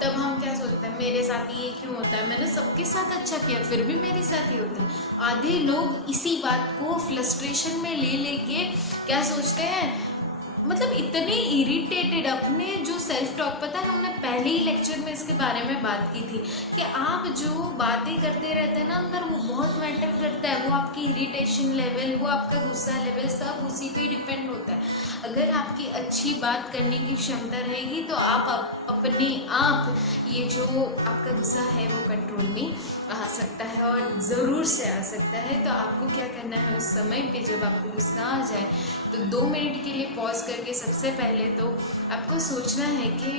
तब हम क्या सोचते हैं, मेरे साथ ये क्यों होता है, मैंने सबके साथ अच्छा किया फिर भी मेरे साथ ही होता है। आधे लोग इसी बात को फ्रस्ट्रेशन में ले लेके क्या सोचते हैं, मतलब इतने इरिटेटेड अपने जो सेल्फ टॉक, पता है हमने पहले ही लेक्चर में इसके बारे में बात की थी कि आप जो बातें करते रहते हैं ना अंदर, वो बहुत मैटर करता है। वो आपकी इरिटेशन लेवल, वो आपका गुस्सा लेवल, सब उसी पे ही डिपेंड होता है। अगर आपकी अच्छी बात करने की क्षमता रहेगी तो आप अपने आप ये जो आपका गुस्सा है वो कंट्रोल में आ सकता है, और ज़रूर से आ सकता है। तो आपको क्या करना है, उस समय पे जब आपको गुस्सा आ जाए तो 2 मिनट के लिए पॉज करके सबसे पहले तो आपको सोचना है कि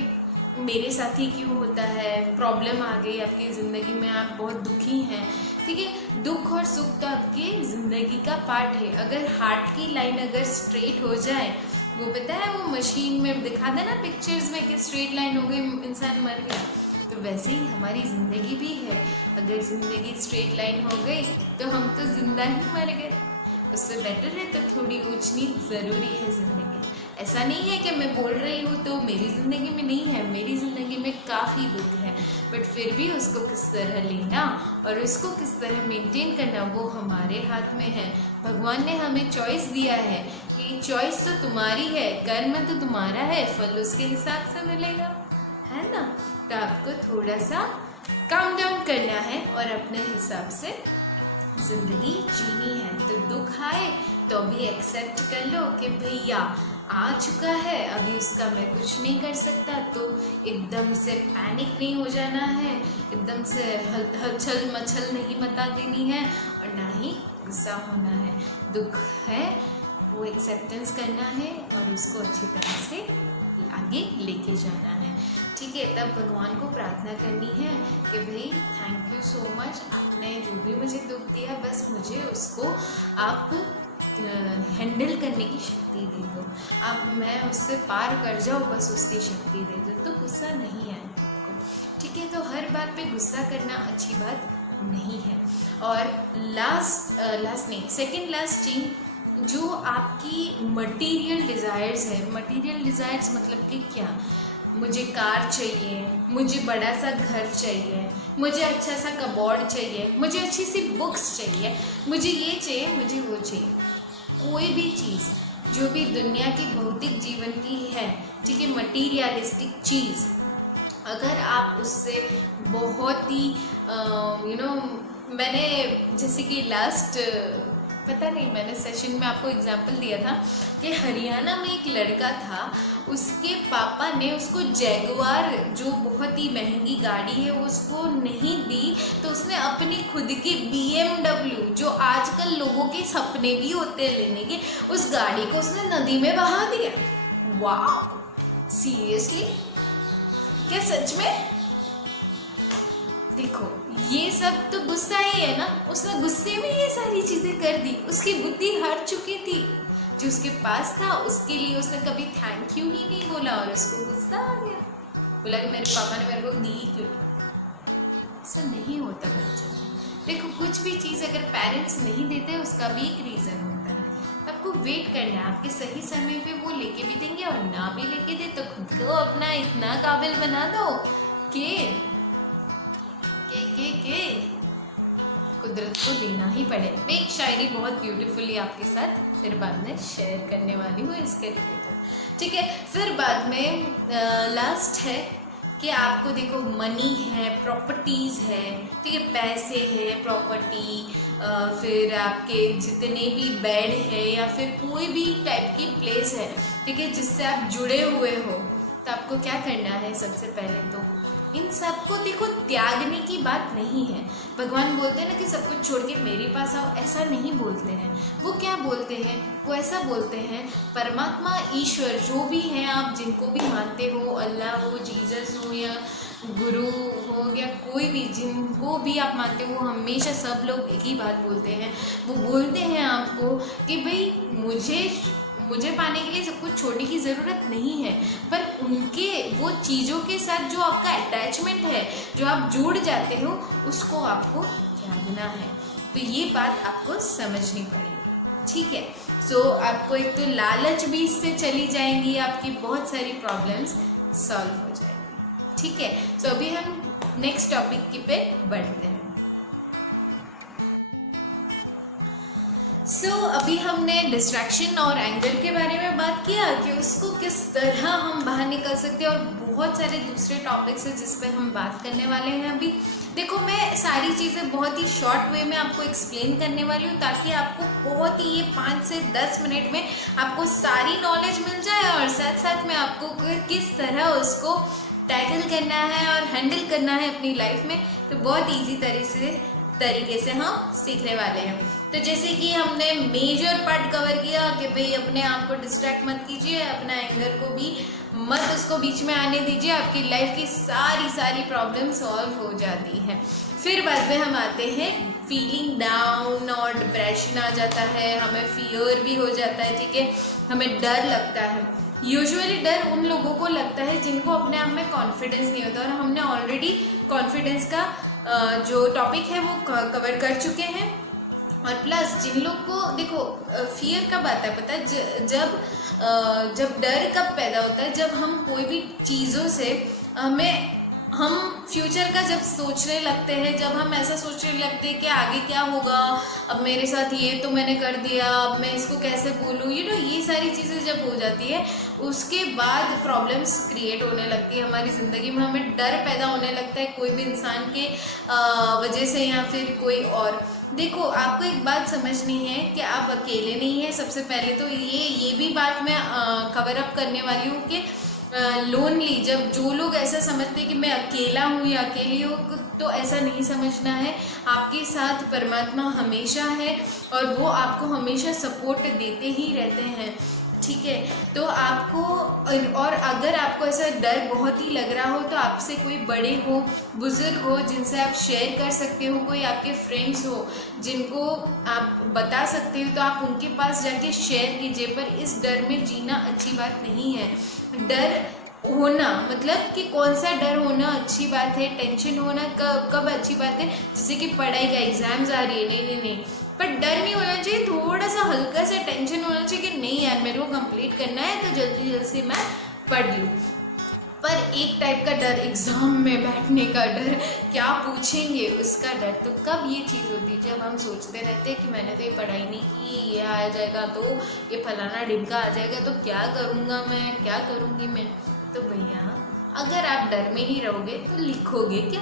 मेरे साथ ही क्यों होता है, प्रॉब्लम आ गई आपकी ज़िंदगी में, आप बहुत दुखी हैं, ठीक है। दुख और सुख तो आपकी ज़िंदगी का पार्ट है। अगर हार्ट की लाइन अगर स्ट्रेट हो जाए, वो पता है वो मशीन में दिखा देना पिक्चर्स में कि स्ट्रेट लाइन हो गई इंसान मर गया, तो वैसे ही हमारी ज़िंदगी भी है। अगर ज़िंदगी स्ट्रेट लाइन हो गई तो हम तो जिंदा ही मर गए। उससे बेटर है तो थोड़ी ऊंच नीच ज़रूरी है ज़िंदगी। ऐसा नहीं है कि मैं बोल रही हूँ तो मेरी ज़िंदगी में नहीं है, मेरी ज़िंदगी में काफ़ी दुख है, बट फिर भी उसको किस तरह लेना और उसको किस तरह मेंटेन करना वो हमारे हाथ में है। भगवान ने हमें चॉइस दिया है कि चॉइस तो तुम्हारी है, कर्म तो तुम्हारा है, फल उसके हिसाब से मिलेगा, है ना। तो आपको थोड़ा सा काम डाउन करना है और अपने हिसाब से ज़िंदगी जीनी है। तो दुख आए तो भी एक्सेप्ट कर लो कि भैया आ चुका है, अभी उसका मैं कुछ नहीं कर सकता। तो एकदम से पैनिक नहीं हो जाना है, एकदम से हलचल मचल नहीं मचा देनी है, और ना ही गुस्सा होना है। दुख है वो एक्सेप्टेंस करना है और उसको अच्छी तरह से आगे लेके जाना है, ठीक है। तब भगवान को प्रार्थना करनी है कि भाई थैंक यू सो मच, आपने जो भी मुझे दुख दिया बस मुझे उसको आप हैंडल करने की शक्ति दे दो, आप मैं उससे पार कर जाऊँ बस उसकी शक्ति दे दो। तो गुस्सा नहीं है आपको, ठीक है। तो हर बात पे गुस्सा करना अच्छी बात नहीं है। और सेकेंड लास्ट थिंग, जो आपकी मटेरियल डिज़ायर्स है, मटेरियल डिज़ायर्स मतलब कि क्या, मुझे कार चाहिए, मुझे बड़ा सा घर चाहिए, मुझे अच्छा सा कबोर्ड चाहिए, मुझे अच्छी सी बुक्स चाहिए, मुझे ये चाहिए, मुझे वो चाहिए, कोई भी चीज़ जो भी दुनिया की भौतिक जीवन की है, ठीक है, मटीरियलिस्टिक चीज़, अगर आप उससे बहुत ही मैंने जैसे कि लास्ट पता नहीं मैंने सेशन में आपको एग्जांपल दिया था कि हरियाणा में एक लड़का था, उसके पापा ने उसको जैगुआर जो बहुत ही महंगी गाड़ी है वो उसको नहीं दी, तो उसने अपनी खुद की BMW जो आजकल लोगों के सपने भी होते हैं लेने के, उस गाड़ी को उसने नदी में बहा दिया। वाह, सीरियसली, क्या सच में? देखो ये सब तो गुस्सा ही है ना, उसने गुस्से में ये सारी चीज़ें कर दी, उसकी बुद्धि हार चुकी थी, जो उसके पास था उसके लिए उसने कभी थैंक यू ही नहीं बोला और उसको गुस्सा आ गया, बोला कि मेरे पापा ने मेरे को दी क्यों। ऐसा नहीं होता बच्चों। देखो कुछ भी चीज़ अगर पेरेंट्स नहीं देते उसका भी एक रीज़न होता है, आपको वेट करना है, आपके सही समय पे वो लेके भी देंगे और ना भी लेके दे तो खुद को अपना इतना काबिल बना दो कि कुदरत को देना ही पड़े। मैं एक शायरी बहुत ब्यूटीफुली आपके साथ फिर बाद में शेयर करने वाली हूँ इसके रिलेटेड, ठीक है। फिर बाद में लास्ट है कि आपको देखो मनी है, प्रॉपर्टीज़ है, ठीक है, पैसे है, प्रॉपर्टी, फिर आपके जितने भी बेड है या फिर कोई भी टाइप की प्लेस है, ठीक है, जिससे आप जुड़े हुए हो, तो आपको क्या करना है? सबसे पहले तो इन सबको देखो, त्यागने की बात नहीं है। भगवान बोलते हैं ना कि सब कुछ छोड़ के मेरे पास आओ, ऐसा नहीं बोलते हैं। वो क्या बोलते हैं? वो ऐसा बोलते हैं, परमात्मा ईश्वर जो भी हैं, आप जिनको भी मानते हो, अल्लाह हो, जीसस हो, या गुरु हो, या कोई भी, जिनको भी आप मानते हो, हमेशा सब लोग एक ही बात बोलते हैं। वो बोलते हैं आपको कि भाई मुझे पाने के लिए सब कुछ छोड़ने की ज़रूरत नहीं है, पर उनके वो चीज़ों के साथ जो आपका अटैचमेंट है, जो आप जुड़ जाते हो, उसको आपको त्यागना है। तो ये बात आपको समझनी पड़ेगी, ठीक है। सो आपको एक तो लालच भी इससे चली जाएंगी, आपकी बहुत सारी प्रॉब्लम्स सॉल्व हो जाएंगी, ठीक है। सो अभी हम नेक्स्ट टॉपिक की पे बढ़ते हैं। अभी हमने डिस्ट्रैक्शन और एंगर के बारे में बात किया कि उसको किस तरह हम बाहर निकल सकते हैं, और बहुत सारे दूसरे टॉपिक्स हैं जिस पे हम बात करने वाले हैं। अभी देखो, मैं सारी चीज़ें बहुत ही शॉर्ट वे में आपको एक्सप्लेन करने वाली हूँ, ताकि आपको बहुत ही ये 5 से 10 मिनट में आपको सारी नॉलेज मिल जाए, और साथ साथ में आपको किस तरह उसको टैकल करना है और हैंडल करना है अपनी लाइफ में, तो बहुत ईजी तरीके से हम सीखने वाले हैं। तो जैसे कि हमने मेजर पार्ट कवर किया कि भाई अपने आप को डिस्ट्रैक्ट मत कीजिए, अपना एंगर को भी मत उसको बीच में आने दीजिए, आपकी लाइफ की सारी प्रॉब्लम सॉल्व हो जाती है। फिर बाद में हम आते हैं फीलिंग डाउन, और डिप्रेशन आ जाता है, हमें फियर भी हो जाता है, ठीक है, हमें डर लगता है। यूजुअली डर उन लोगों को लगता है जिनको अपने आप में कॉन्फिडेंस नहीं होता, और हमने ऑलरेडी कॉन्फिडेंस का जो टॉपिक है वो कवर कर चुके हैं। और प्लस जिन लोग को, देखो, फियर कब आता है पता है? जब डर कब पैदा होता है, जब हम कोई भी चीज़ों से हम फ्यूचर का जब सोचने लगते हैं, जब हम ऐसा सोचने लगते हैं कि आगे क्या होगा, अब मेरे साथ ये तो मैंने कर दिया, अब मैं इसको कैसे बोलूँ, ये सारी चीज़ें जब हो जाती है, उसके बाद प्रॉब्लम्स क्रिएट होने लगती है हमारी ज़िंदगी में। हमें डर पैदा होने लगता है कोई भी इंसान के वजह से, या फिर कोई और। देखो, आपको एक बात समझनी है कि आप अकेले नहीं हैं। सबसे पहले तो ये भी बात मैं कवर अप करने वाली हूँ कि लोनली, जब जो लोग ऐसा समझते हैं कि मैं अकेला हूँ या अकेली हूँ, तो ऐसा नहीं समझना है। आपके साथ परमात्मा हमेशा है, और वो आपको हमेशा सपोर्ट देते ही रहते हैं, ठीक है। तो आपको, और अगर आपको ऐसा डर बहुत ही लग रहा हो, तो आपसे कोई बड़े हो, बुजुर्ग हो, जिनसे आप शेयर कर सकते हो, कोई आपके फ्रेंड्स हो जिनको आप बता सकते हो, तो आप उनके पास जाके शेयर कीजिए। पर इस डर में जीना अच्छी बात नहीं है। डर होना मतलब कि कौन सा डर होना अच्छी बात है, टेंशन होना कब अच्छी बात है? जैसे कि पढ़ाई का एग्जाम्स आ रही है, नहीं, पर डर नहीं होना चाहिए, थोड़ा सा हल्का सा टेंशन होना चाहिए कि नहीं यार, मेरे को कंप्लीट करना है, तो जल्दी से मैं पढ़ लूँ। पर एक टाइप का डर, एग्ज़ाम में बैठने का डर, क्या पूछेंगे उसका डर, तो कब ये चीज़ होती है? जब हम सोचते रहते हैं कि मैंने तो ये पढ़ाई नहीं की, ये आ जाएगा तो, ये फलाना ढिमका आ जाएगा तो क्या करूँगा मैं, क्या करूँगी मैं। तो भैया, अगर आप डर में ही रहोगे तो लिखोगे क्या,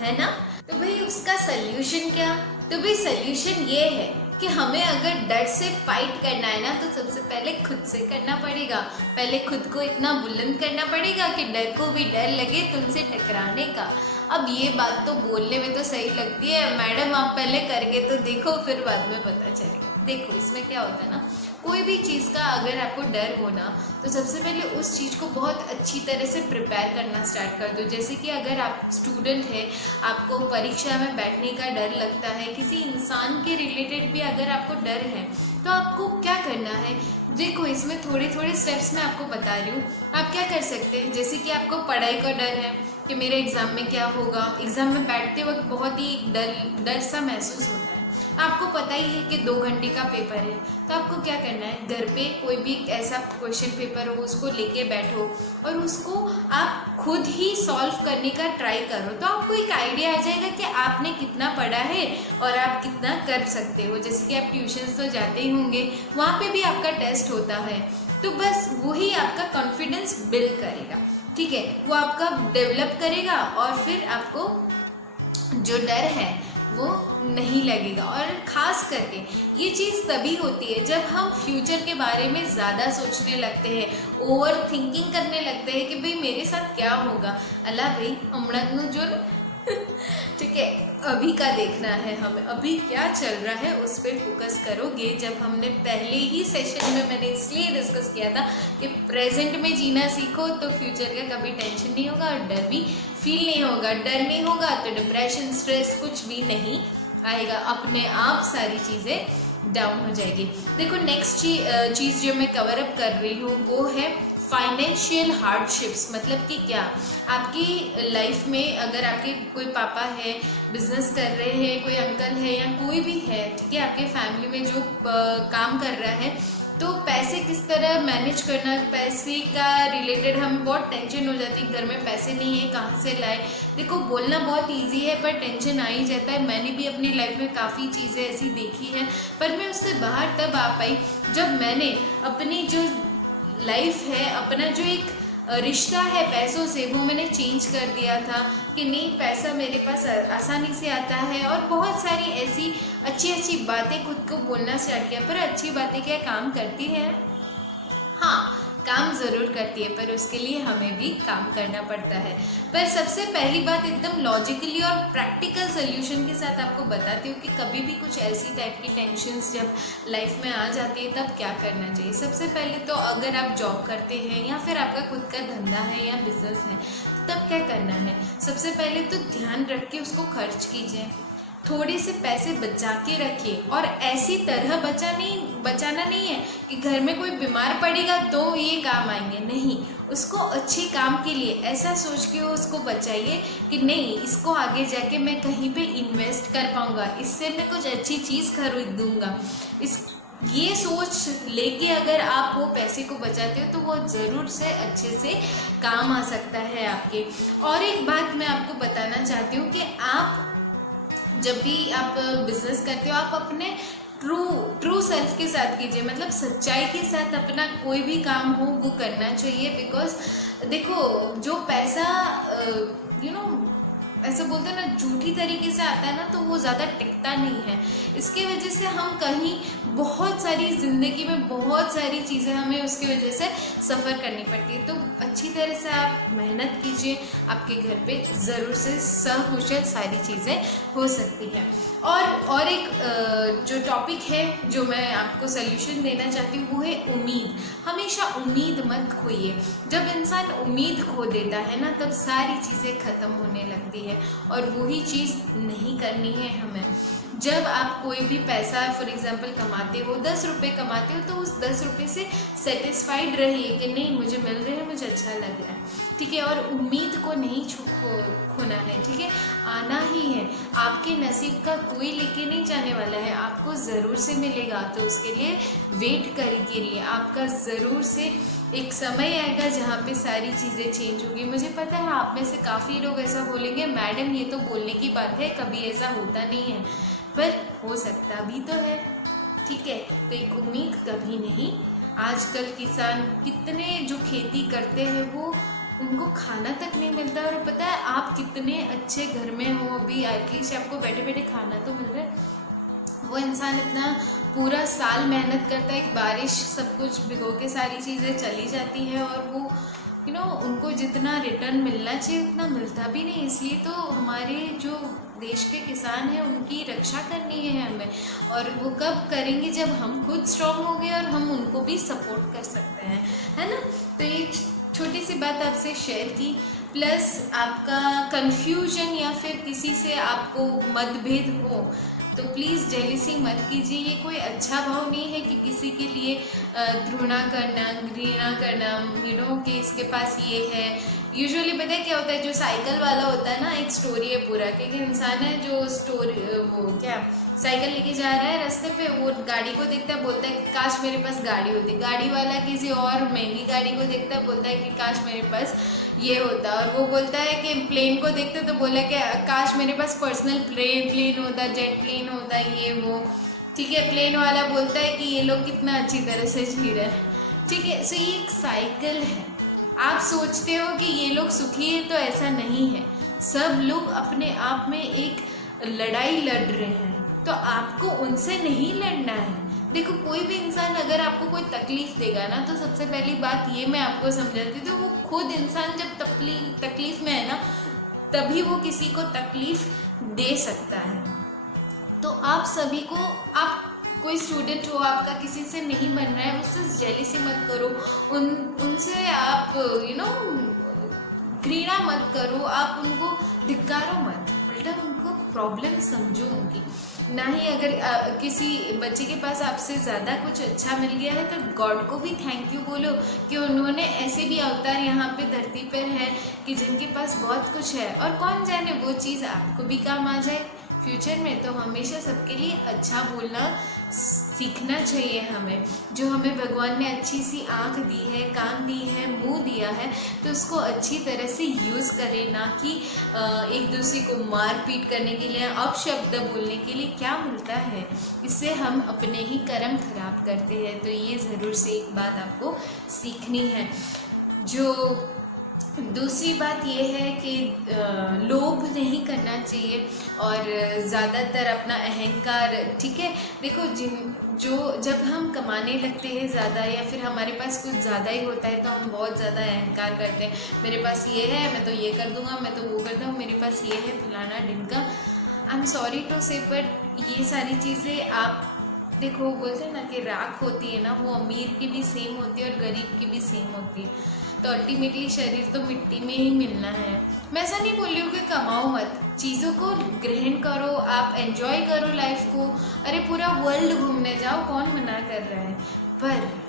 है ना? तो भाई उसका सल्यूशन क्या? तो भाई सल्यूशन ये है कि हमें अगर डर से फाइट करना है ना, तो सबसे पहले खुद से करना पड़ेगा। पहले खुद को इतना बुलंद करना पड़ेगा कि डर को भी डर लगे तुमसे टकराने का। अब ये बात तो बोलने में तो सही लगती है, मैडम आप पहले करके तो देखो, फिर बाद में पता चलेगा। देखो, इसमें क्या होता है ना, कोई भी चीज़ का अगर आपको डर हो ना, तो सबसे पहले उस चीज़ को बहुत अच्छी तरह से प्रिपेयर करना स्टार्ट कर दो। जैसे कि अगर आप स्टूडेंट है, आपको परीक्षा में बैठने का डर लगता है, किसी इंसान के रिलेटेड भी अगर आपको डर है, तो आपको क्या करना है? देखो, इसमें थोड़े थोड़े स्टेप्स मैं आपको बता रही हूँ। आप क्या कर सकते हैं? जैसे कि आपको पढ़ाई का डर है कि मेरे एग्ज़ाम में क्या होगा, एग्ज़ाम में बैठते वक्त बहुत ही डर सा महसूस होता है। आपको पता ही है कि 2 घंटे का पेपर है, तो आपको क्या करना है? घर पे कोई भी ऐसा क्वेश्चन पेपर हो, उसको लेके बैठो और उसको आप खुद ही सॉल्व करने का ट्राई करो। तो आपको एक आइडिया आ जाएगा कि आपने कितना पढ़ा है और आप कितना कर सकते हो। जैसे कि आप ट्यूशन्स तो जाते ही होंगे, वहाँ पे भी आपका टेस्ट होता है, तो बस वही आपका कॉन्फिडेंस बिल्ड करेगा, ठीक है, वो आपका डेवलप करेगा। और फिर आपको जो डर है वो नहीं लगेगा। और ख़ास करके ये चीज़ तभी होती है जब हम फ्यूचर के बारे में ज़्यादा सोचने लगते हैं, ओवर थिंकिंग करने लगते हैं कि भाई मेरे साथ क्या होगा, अल्लाह भाई अमड़न जो ठीक है, अभी का देखना है हमें, अभी क्या चल रहा है उस पर फोकस करोगे। जब हमने पहले ही सेशन में मैंने इसलिए डिस्कस किया था कि प्रेजेंट में जीना सीखो तो फ्यूचर का कभी टेंशन नहीं होगा और डर भी फील नहीं होगा। डर नहीं होगा तो डिप्रेशन, स्ट्रेस कुछ भी नहीं आएगा, अपने आप सारी चीज़ें डाउन हो जाएगी। देखो नेक्स्ट चीज़ जो मैं कवर अप कर रही हूँ वो है फाइनेंशियल हार्डशिप्स। मतलब कि क्या, आपकी लाइफ में अगर आपके कोई पापा है, बिजनेस कर रहे हैं, कोई अंकल है या कोई भी है, ठीक है, आपके फैमिली में जो काम कर रहा है, तो पैसे किस तरह मैनेज करना, पैसे का रिलेटेड हमें बहुत टेंशन हो जाती है, घर में पैसे नहीं है कहाँ से लाए। देखो बोलना बहुत इजी है पर टेंशन आ ही जाता है। मैंने भी अपनी लाइफ में काफ़ी चीज़ें ऐसी देखी हैं, पर मैं उससे बाहर तब आ पाई जब मैंने अपनी जो लाइफ है, अपना जो एक रिश्ता है पैसों से, वो मैंने चेंज कर दिया था कि नहीं, पैसा मेरे पास आसानी से आता है। और बहुत सारी ऐसी अच्छी अच्छी बातें खुद को बोलना स्टार्ट किया। पर अच्छी बातें क्या काम करती हैं? हाँ, काम ज़रूर करती है, पर उसके लिए हमें भी काम करना पड़ता है। पर सबसे पहली बात एकदम लॉजिकली और प्रैक्टिकल सोल्यूशन के साथ आपको बताती हूँ कि कभी भी कुछ ऐसी टाइप की टेंशन्स जब लाइफ में आ जाती है तब क्या करना चाहिए। सबसे पहले तो अगर आप जॉब करते हैं या फिर आपका खुद का धंधा है या बिजनेस है, तब क्या करना है? सबसे पहले तो ध्यान रख के उसको खर्च कीजिए, थोड़े से पैसे बचा के रखिए। और ऐसी तरह बचाना नहीं है कि घर में कोई बीमार पड़ेगा तो ये काम आएंगे, नहीं, उसको अच्छे काम के लिए ऐसा सोच के उसको बचाइए कि नहीं, इसको आगे जाके मैं कहीं पे इन्वेस्ट कर पाऊँगा, इससे मैं कुछ अच्छी चीज़ खरीदूँगा। ये सोच लेके अगर आप वो पैसे को बचाते हो तो वो ज़रूर से अच्छे से काम आ सकता है आपके। और एक बात मैं आपको बताना चाहती हूँ कि आप जब भी आप बिजनेस करते हो, आप अपने ट्रू सेल्फ के साथ कीजिए, मतलब सच्चाई के साथ अपना कोई भी काम हो वो करना चाहिए। बिकॉज देखो, जो पैसा ऐसे बोलते हैं ना, झूठी तरीके से आता है ना, तो वो ज़्यादा टिकता नहीं है। इसके वजह से हम कहीं बहुत सारी ज़िंदगी में बहुत सारी चीज़ें हमें उसकी वजह से सफ़र करनी पड़ती है। तो अच्छी तरह से आप मेहनत कीजिए, आपके घर पे ज़रूर से सकुशल सारी चीज़ें हो सकती हैं। और एक जो टॉपिक है जो मैं आपको सल्यूशन देना चाहती हूँ वो है उम्मीद। हमेशा उम्मीद मत खोइए। जब इंसान उम्मीद खो देता है ना, तब सारी चीज़ें ख़त्म होने लगती है और वही चीज़ नहीं करनी है हमें। जब आप कोई भी पैसा फॉर एग्जांपल कमाते हो, 10 रुपये कमाते हो, तो उस 10 रुपये से सेटिस्फाइड रहिए कि नहीं, मुझे मिल रहे हैं, मुझे अच्छा लग रहा है, ठीक है। और उम्मीद को नहीं खोना है, ठीक है। आना ही है, आपके नसीब का कोई लेके नहीं जाने वाला है, आपको ज़रूर से मिलेगा। तो उसके लिए वेट करिए, आपका ज़रूर से एक समय आएगा जहाँ पे सारी चीज़ें चेंज होगी। मुझे पता है आप में से काफ़ी लोग ऐसा बोलेंगे, मैडम ये तो बोलने की बात है, कभी ऐसा होता नहीं है, पर हो सकता भी तो है, ठीक है। तो एक उम्मीद कभी नहीं। आजकल किसान कितने जो खेती करते हैं वो उनको खाना तक नहीं मिलता। और पता है आप कितने अच्छे घर में हो, अभी एटलीस्ट आपको बैठे बैठे खाना तो मिल रहा है। वो इंसान इतना पूरा साल मेहनत करता है, एक बारिश सब कुछ भिगो के सारी चीज़ें चली जाती है और वो उनको जितना रिटर्न मिलना चाहिए उतना मिलता भी नहीं। इसलिए तो हमारे जो देश के किसान हैं उनकी रक्षा करनी है हमें, और वो कब करेंगे जब हम खुद स्ट्रॉन्ग हो गए और हम उनको भी सपोर्ट कर सकते हैं, है ना। तो ये छोटी सी बात आपसे शेयर की, प्लस आपका कन्फ्यूजन या फिर किसी से आपको मतभेद हो तो प्लीज़ जेलिसी मत कीजिए। ये कोई अच्छा भाव नहीं है कि किसी के लिए घृणा करना कि इसके पास ये है। यूजुअली पता है क्या होता है, जो साइकिल वाला होता है ना, एक स्टोरी है पूरा कि इंसान है जो साइकिल लेके जा रहा है रास्ते पे, वो गाड़ी को देखता है, बोलता है कि काश मेरे पास गाड़ी होती। गाड़ी वाला किसी और महंगी गाड़ी को देखता है, बोलता है कि काश मेरे पास ये होता। और वो बोलता है कि प्लेन को देखते तो बोला कि काश मेरे पास पर्सनल प्लेन होता, जेट प्लेन होता, ये वो, ठीक है। प्लेन वाला बोलता है कि ये लोग कितना अच्छी तरह से जी रहे हैं, ठीक है। सो ये एक साइकिल है। आप सोचते हो कि ये लोग सुखी है, तो ऐसा नहीं है। सब लोग अपने आप में एक लड़ाई लड़ रहे हैं तो आपको उनसे नहीं लड़ना है। देखो कोई भी इंसान अगर आपको कोई तकलीफ़ देगा ना, तो सबसे पहली बात ये मैं आपको समझाती हूँ, तो वो खुद इंसान जब तकलीफ़ में है ना, तभी वो किसी को तकलीफ़ दे सकता है। तो आप सभी को, आप कोई स्टूडेंट हो, आपका किसी से नहीं बन रहा है, उससे जेलिसी मत करो, उनसे आप घृणा मत करो, आप उनको धिक्कारो मत, उल्टा उनको प्रॉब्लम समझो उनकी। ना ही अगर किसी बच्चे के पास आपसे ज़्यादा कुछ अच्छा मिल गया है तो गॉड को भी थैंक यू बोलो कि उन्होंने ऐसे भी अवतार यहाँ पे धरती पर है कि जिनके पास बहुत कुछ है, और कौन जाने वो चीज़ आपको भी काम आ जाए फ्यूचर में। तो हमेशा सबके लिए अच्छा बोलना सीखना चाहिए हमें। जो हमें भगवान ने अच्छी सी आँख दी है, कान दी है, मुंह दिया है, तो उसको अच्छी तरह से यूज़ करें, ना कि एक दूसरे को मार पीट करने के लिए, अपशब्द बोलने के लिए। क्या मिलता है इससे? हम अपने ही कर्म खराब करते हैं। तो ये ज़रूर से एक बात आपको सीखनी है। जो दूसरी बात ये है कि लोभ नहीं करना चाहिए और ज़्यादातर अपना अहंकार, ठीक है। देखो जब हम कमाने लगते हैं ज़्यादा, या फिर हमारे पास कुछ ज़्यादा ही होता है, तो हम बहुत ज़्यादा अहंकार करते हैं। मेरे पास ये है, मैं तो ये कर दूँगा, मैं तो वो कर दूँगा, मेरे पास ये है, फलाना ढिमका। आई एम सॉरी टू से, बट ये सारी चीज़ें आप देखो, बोलते हैं ना कि राख होती है ना, वो अमीर की भी सेम होती है और गरीब की भी सेम होती है। तो अल्टीमेटली शरीर तो मिट्टी में ही मिलना है। मैं ऐसा नहीं बोल रही हूँ कि कमाओ मत, चीज़ों को ग्रहण करो, आप एंजॉय करो लाइफ को। अरे पूरा वर्ल्ड घूमने जाओ, कौन मना कर रहा है, पर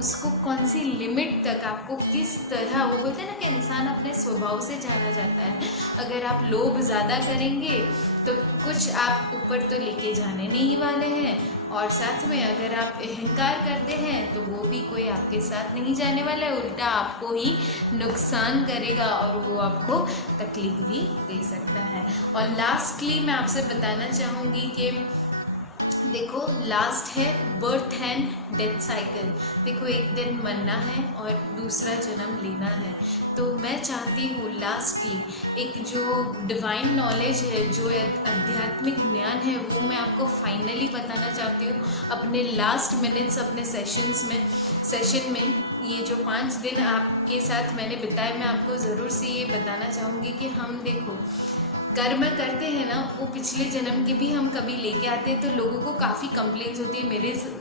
उसको कौन सी लिमिट तक, आपको किस तरह, वो बोलते हैं ना कि इंसान अपने स्वभाव से जाना जाता है। अगर आप लोभ ज़्यादा करेंगे तो कुछ आप ऊपर तो लेके जाने नहीं वाले हैं, और साथ में अगर आप अहंकार करते हैं तो वो भी कोई आपके साथ नहीं जाने वाला है, उल्टा आपको ही नुकसान करेगा और वो आपको तकलीफ भी दे सकता है। और लास्टली मैं आपसे बताना चाहूँगी कि देखो, लास्ट है बर्थ एंड डेथ साइकिल। देखो, एक दिन मरना है और दूसरा जन्म लेना है। तो मैं चाहती हूँ लास्टली एक जो डिवाइन नॉलेज है, जो आध्यात्मिक ज्ञान है, वो मैं आपको फाइनली बताना चाहती हूँ अपने लास्ट मिनट्स, अपने सेशन में। ये जो 5 दिन आपके साथ मैंने बिताए, मैं आपको ज़रूर से ये बताना चाहूँगी कि हम देखो कर्म करते हैं ना, वो पिछले जन्म के भी हम कभी लेके आते हैं। तो लोगों को काफ़ी कंप्लेंट्स होती है,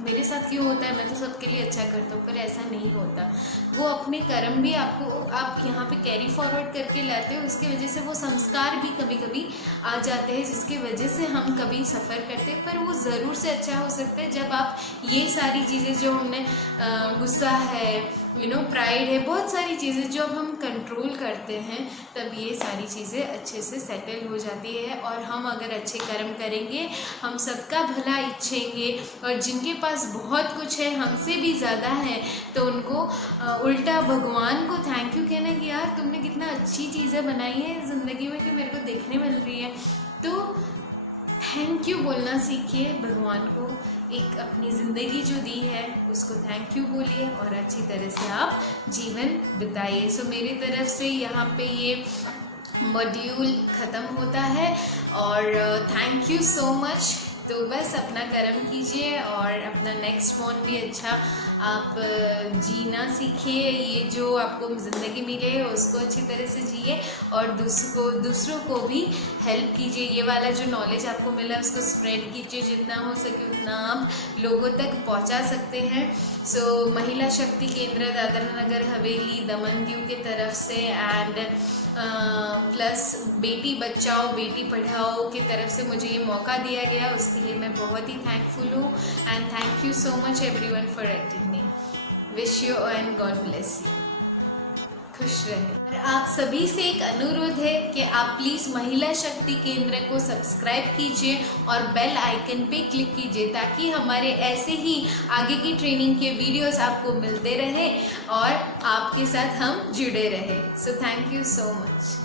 मेरे साथ क्यों होता है, मैं तो सबके लिए अच्छा करता हूँ, पर ऐसा नहीं होता। वो अपने कर्म भी आप यहाँ पे कैरी फॉरवर्ड करके लाते हो, उसकी वजह से वो संस्कार भी कभी कभी आ जाते हैं, जिसकी वजह से हम कभी सफ़र करते हैं। पर वो ज़रूर से अच्छा हो सकता है जब आप ये सारी चीज़ें जो हमने गुस्सा है, प्राइड है, बहुत सारी चीज़ें जो अब हम कंट्रोल करते हैं, तब ये सारी चीज़ें अच्छे से सेटल हो जाती है। और हम अगर अच्छे कर्म करेंगे, हम सबका भला इच्छेंगे, और जिनके पास बहुत कुछ है, हमसे भी ज़्यादा है, तो उनको उल्टा भगवान को थैंक यू कहना कि यार तुमने कितना अच्छी चीज़ें बनाई है ज़िंदगी में कि मेरे को देखने मिल रही है। तो थैंक यू बोलना सीखिए भगवान को, एक अपनी ज़िंदगी जो दी है उसको थैंक यू बोलिए और अच्छी तरह से आप जीवन बिताइए। सो मेरी तरफ से यहाँ पे ये मॉड्यूल ख़त्म होता है, और थैंक यू सो मच। तो बस अपना कर्म कीजिए और अपना नेक्स्ट वन भी अच्छा आप जीना सीखिए। ये जो आपको ज़िंदगी मिले है उसको अच्छी तरह से जिए, और दूसरों को भी हेल्प कीजिए। ये वाला जो नॉलेज आपको मिला है उसको स्प्रेड कीजिए, जितना हो सके उतना आप लोगों तक पहुंचा सकते हैं। सो महिला शक्ति केंद्र दादरा नगर हवेली दमन दीव के तरफ से एंड प्लस बेटी बचाओ बेटी पढ़ाओ की तरफ से मुझे ये मौका दिया गया, उसके लिए मैं बहुत ही थैंकफुल हूँ। And thank you so much everyone for attending. Wish you and God bless you. खुश रहे। और आप सभी से एक अनुरोध है कि आप प्लीज़ महिला शक्ति केंद्र को सब्सक्राइब कीजिए और बेल आइकन पे क्लिक कीजिए, ताकि हमारे ऐसे ही आगे की ट्रेनिंग के वीडियोस आपको मिलते रहे और आपके साथ हम जुड़े रहे। So thank you so much.